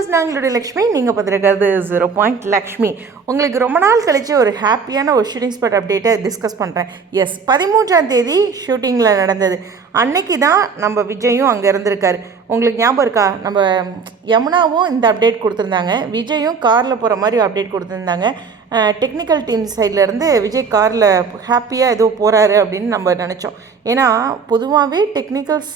Viewers நாங்களுடைய Lakshmi நீங்கள் பார்த்துருக்கிறது zero point Lakshmi உங்களுக்கு ரொம்ப நாள் கழித்து ஒரு ஹாப்பியான ஒரு ஷூட்டிங் ஸ்பாட் அப்டேட்டை டிஸ்கஸ் பண்ணுறேன் எஸ் பதிமூன்றாம் தேதி ஷூட்டிங்கில் நடந்தது. அன்னைக்கு தான் நம்ம விஜயும் அங்கே இருந்திருக்காரு. உங்களுக்கு ஞாபகம் இருக்கா? நம்ம யமுனாவும் இந்த அப்டேட் கொடுத்துருந்தாங்க. விஜயும் காரில் போகிற மாதிரி அப்டேட் கொடுத்துருந்தாங்க. டெக்னிக்கல் டீம் சைட்லேருந்து விஜய் காரில் ஹாப்பியாக ஏதோ போகிறாரு அப்படின்னு நம்ம நினச்சோம். ஏன்னா பொதுவாகவே டெக்னிக்கல்ஸ்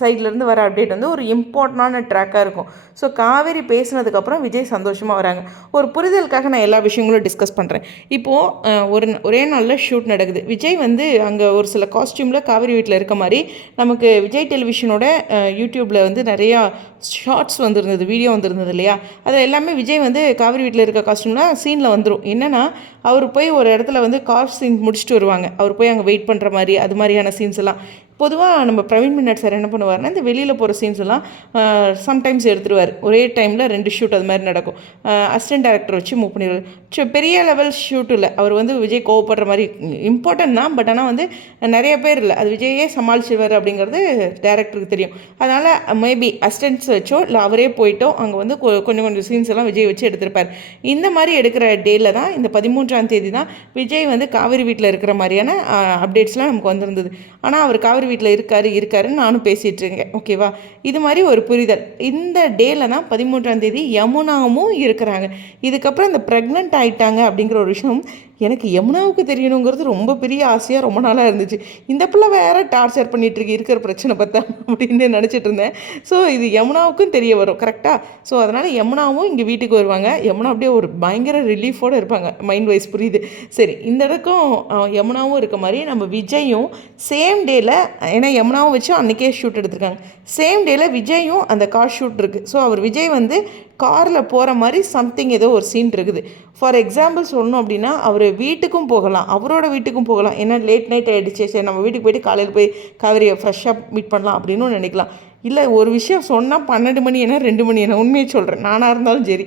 சைட்லேருந்து வர அப்டேட் வந்து ஒரு இம்பார்ட்டண்டான ட்ராக்காக இருக்கும். ஸோ காவேரி பேசினதுக்கப்புறம் விஜய் சந்தோஷமாக வராங்க. ஒரு புரிதலுக்காக நான் எல்லா விஷயங்களும் டிஸ்கஸ் பண்ணுறேன் இப்போது ஒரு ஒரே நாளில் ஷூட் நடக்குது. விஜய் வந்து அங்கே ஒரு சில காஸ்டியூமில் காவேரி வீட்டில் இருக்க மாதிரி நமக்கு விஜய் டெலிவிஷனோட யூடியூப்பில் வந்து நிறையா ஷார்ட்ஸ் வந்திருந்தது வீடியோ வந்திருந்தது இல்லையா? அதில் எல்லாமே விஜய் வந்து காவேரி வீட்டில் இருக்க காஸ்டியூம்லாம் சீனில் வந்துடும் என்னென்னா அவர் போய் ஒரு இடத்துல வந்து கார் சீன் முடிச்சுட்டு வருவாங்க. அவர் போய் அங்கே வெயிட் பண்ணுற மாதிரி அது மாதிரியான சீன்ஸ் எல்லாம். பொதுவாக நம்ம பிரவீன் மின்னட் சார் என்ன பண்ணுவார்னா இந்த வெளியில் போகிற சீன்ஸ் எல்லாம் சம்டைம்ஸ் எடுத்துருவார். ஒரே டைமில் ரெண்டு ஷூட் அது மாதிரி நடக்கும். அசிஸ்டன்ட் டேரக்டர் வச்சு மூவ் பண்ணிடுவார். பெரிய லெவல் ஷூட் இல்லை. அவர் வந்து விஜய் கோவப்படுற மாதிரி இம்பார்ட்டன்ட் தான். பட் ஆனால் வந்து நிறைய பேர் இல்லை. அது விஜயே சமாளிச்சிடுவார் அப்படிங்கிறது டேரக்டருக்கு தெரியும். அதனால் மேபி அசிஸ்டன்ட்ஸ் வச்சோ இல்லை அவரே போயிட்டோ அங்கே வந்து கொஞ்சம் கொஞ்சம் சீன்ஸ் எல்லாம் விஜய் வச்சு எடுத்திருப்பார். இந்த மாதிரி எடுக்கிற டேயில் தான் இந்த பதிமூன்றாம் தேதி தான் விஜய் வந்து காவிரி வீட்டில் இருக்கிற மாதிரியான அப்டேட்ஸ்லாம் நமக்கு வந்திருந்தது. ஆனால் அவர் காவிரி வீட்டில் இருக்கார் இருக்காருன்னு நானும் பேசிகிட்டு இருக்கேன். ஓகேவா இது மாதிரி ஒரு புரிதல். இந்த டேல தான் பதிமூன்றாம் தேதி யமுனாவும் இருக்கிறாங்க. இதுக்கப்புறம் இந்த ப்ரெக்னென்ட் ஆகிட்டாங்க அப்படிங்கிற ஒரு விஷயம் எனக்கு யமுனாவுக்கு தெரியணுங்கிறது ரொம்ப பெரிய ஆசையாக ரொம்ப நாளாக இருந்துச்சு. இந்த பிள்ளை வேற டார்ச்சர் பண்ணிகிட்ருக்கு இருக்கிற பிரச்சனை பார்த்தா அப்படின்னு நினச்சிட்டு இருந்தேன். ஸோ இது யமுனாவுக்கும் தெரிய வரும் கரெக்டாக ஸோ அதனால் யமுனாவும் இங்கே வீட்டுக்கு வருவாங்க. யமுனா அப்படியே ஒரு பயங்கர ரிலீஃபோடு இருப்பாங்க மைண்ட் வைஸ் புரியுது. சரி இந்த இடக்கும் யமுனாவும் இருக்க மாதிரி நம்ம விஜயும் சேம் டேயில் ஏன்னா யமுனாவும் வச்சு அன்றைக்கே ஷூட் எடுத்திருக்காங்க. சேம் டேயில் விஜயும் அந்த கார் ஷூட் இருக்குது ஸோ அவர் விஜய் வந்து காரில் போகிற மாதிரி சம்திங் ஏதோ ஒரு சீன் இருக்குது. ஃபார் எக்ஸாம்பிள் சொல்லணும் அப்படின்னா அவர் வீட்டுக்கும் போகலாம். அவரோட வீட்டுக்கும் போகலாம். ஏன்னா லேட் நைட் ஆகிடுச்சு சரி நம்ம வீட்டுக்கு போயிட்டு காலையில் போய் காவேரியை ஃப்ரெஷ்ஷாக மீட் பண்ணலாம் அப்படின்னு நினைக்கலாம். இல்லை ஒரு விஷயம் சொன்னால் பன்னெண்டு மணி என்ன ரெண்டு மணி என்ன உண்மையை சொல்கிறேன் நானாக இருந்தாலும் சரி.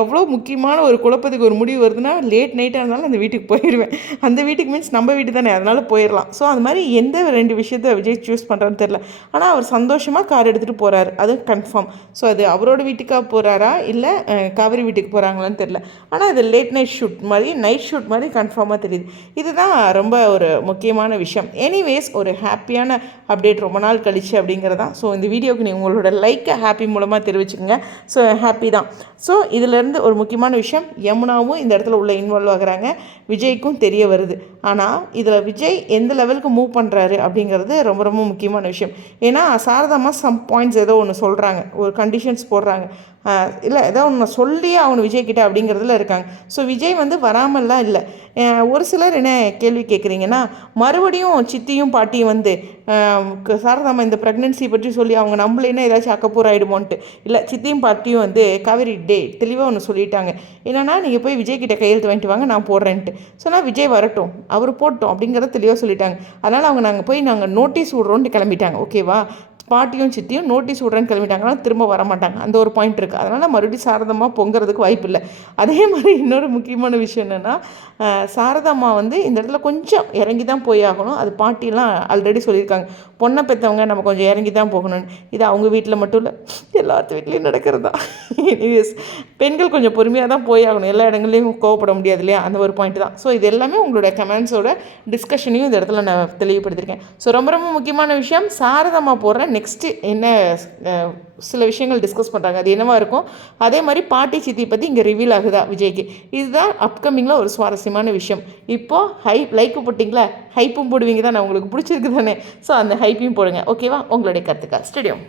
எவ்வளோ முக்கியமான ஒரு குழப்பத்துக்கு ஒரு முடிவு வருதுன்னா லேட் நைட்டாக இருந்தாலும் அந்த வீட்டுக்கு போயிடுவேன். அந்த வீட்டுக்கு மீன்ஸ் நம்ம வீட்டு தானே அதனால் போயிடலாம். ஸோ அது மாதிரி எந்த ரெண்டு விஷயத்த விஜய் சூஸ் பண்ணுறான்னு தெரில ஆனால் அவர் சந்தோஷமாக கார் எடுத்துகிட்டு போகிறாரு அது கன்ஃபார்ம் ஸோ அது அவரோட வீட்டுக்காக போகிறாரா இல்லை காவிரி வீட்டுக்கு போகிறாங்களான்னு தெரில ஆனால் அது லேட் நைட் ஷூட் மாதிரி நைட் ஷூட் மாதிரி கன்ஃபார்மாக தெரியுது. இதுதான் ரொம்ப ஒரு முக்கியமான விஷயம். எனிவேஸ் ஒரு ஹாப்பியான அப்டேட் ரொம்ப நாள் கழிச்சு அப்படிங்கிறதான் ஸோ இந்த வீடியோக்கு நீங்கள் உங்களோட லைக்கை ஹாப்பி மூலமாக தெரிவிச்சுக்கோங்க. ஸோ ஹாப்பி தான். ஸோ இதிலேருந்து ஒரு முக்கியமான விஷயம் யமுனாவும் இந்த இடத்துல உள்ள இன்வால்வ் ஆகுறாங்க. விஜய்க்கும் தெரிய வருது. ஆனால் இதில் விஜய் எந்த லெவலுக்கு மூவ் பண்ணுறாரு அப்படிங்கிறது ரொம்ப ரொம்ப முக்கியமான விஷயம். ஏன்னா சாரதாமா சம் பாயிண்ட்ஸ் ஏதோ ஒன்று சொல்கிறாங்க ஒரு கண்டிஷன்ஸ் போடுறாங்க. இல்லை ஏதோ ஒன்று சொல்லியே அவனு விஜய் கிட்டே அப்படிங்கிறதுல இருக்காங்க. ஸோ விஜய் வந்து வராமல்லாம் இல்லை. ஒரு சிலர் என்ன கேள்வி கேட்குறீங்கன்னா மறுபடியும் சித்தியும் பாட்டியும் வந்து சாரதாமா இந்த ப்ரெக்னென்சி பற்றி சொல்லி அவங்க நம்மளேன்னா ஏதாச்சும் அக்கப்பூர் ஆகிடுமோன்ட்டு இல்லை சித்தியும் பாட்டியும் வந்து காவேரி டே தெளிவாக ஒன்று சொல்லிட்டாங்க. என்னென்னா நீங்கள் போய் விஜய் கிட்ட கையெழுத்து வாங்கிட்டு வாங்க நான் போடுறேன்ட்டு. சொன்னால் விஜய் வரட்டும் அவர் போட்டோம் அப்படிங்கிறத தெளிவாக சொல்லிட்டாங்க. அதனால் அவங்க நாங்கள் போய் நாங்கள் நோட்டீஸ் விடுறோன்ட்டு கிளம்பிட்டாங்க ஓகேவா பாட்டியும் சித்தியும் நோட்டீஸ் விடுறேன்னு கிளம்பிட்டாங்கன்னா திரும்ப வர மாட்டாங்க அந்த ஒரு பாயிண்ட் இருக்குது அதனால் மறுபடியும் சாரதம்மா பொங்குறதுக்கு வாய்ப்பு இல்லை. அதே மாதிரி இன்னொரு முக்கியமான விஷயம் என்னென்னா சாரதம்மா வந்து இந்த இடத்துல கொஞ்சம் இறங்கி தான் போய் ஆகணும். அது பாட்டிலாம் ஆல்ரெடி சொல்லியிருக்காங்க. பொண்ணை பெற்றவங்க நம்ம கொஞ்சம் இறங்கி தான் போகணும்னு. இது அவங்க வீட்டில் மட்டும் இல்லை எல்லாத்து வீட்லேயும் நடக்கிறது? தான் எனிவேஸ் பெண்கள் கொஞ்சம் பொறுமையாக தான் போய் ஆகணும். எல்லா இடங்கள்லையும் கோவப்பட முடியாது இல்லையா? அந்த ஒரு பாயிண்ட் தான். ஸோ இது எல்லாமே உங்களோட கமெண்ட்ஸோட டிஸ்கஷனையும் இந்த இடத்துல நான் தெளிவுபடுத்திருக்கேன். ஸோ ரொம்ப ரொம்ப முக்கியமான விஷயம் சாரதம்மா போடுற நெக்ஸ்ட்டு என்ன சில விஷயங்கள் டிஸ்கஸ் பண்ணுறாங்க அது என்னவா இருக்கும். அதே மாதிரி பாட்டி சித்தி பற்றி இங்கே ரிவீல் ஆகுதா விஜய்க்கு? இதுதான் அப்கமிங்கில் ஒரு சுவாரஸ்யமான விஷயம். இப்போது ஹை லைக்கு போட்டிங்களா? ஹைப்பும் போடுவீங்க தானே உங்களுக்கு பிடிச்சிருக்கு தானே? ஸோ அந்த ஹைப்பையும் போடுங்க. ஓகேவா உங்களுடைய கருத்துக்கா ஸ்டேடியம்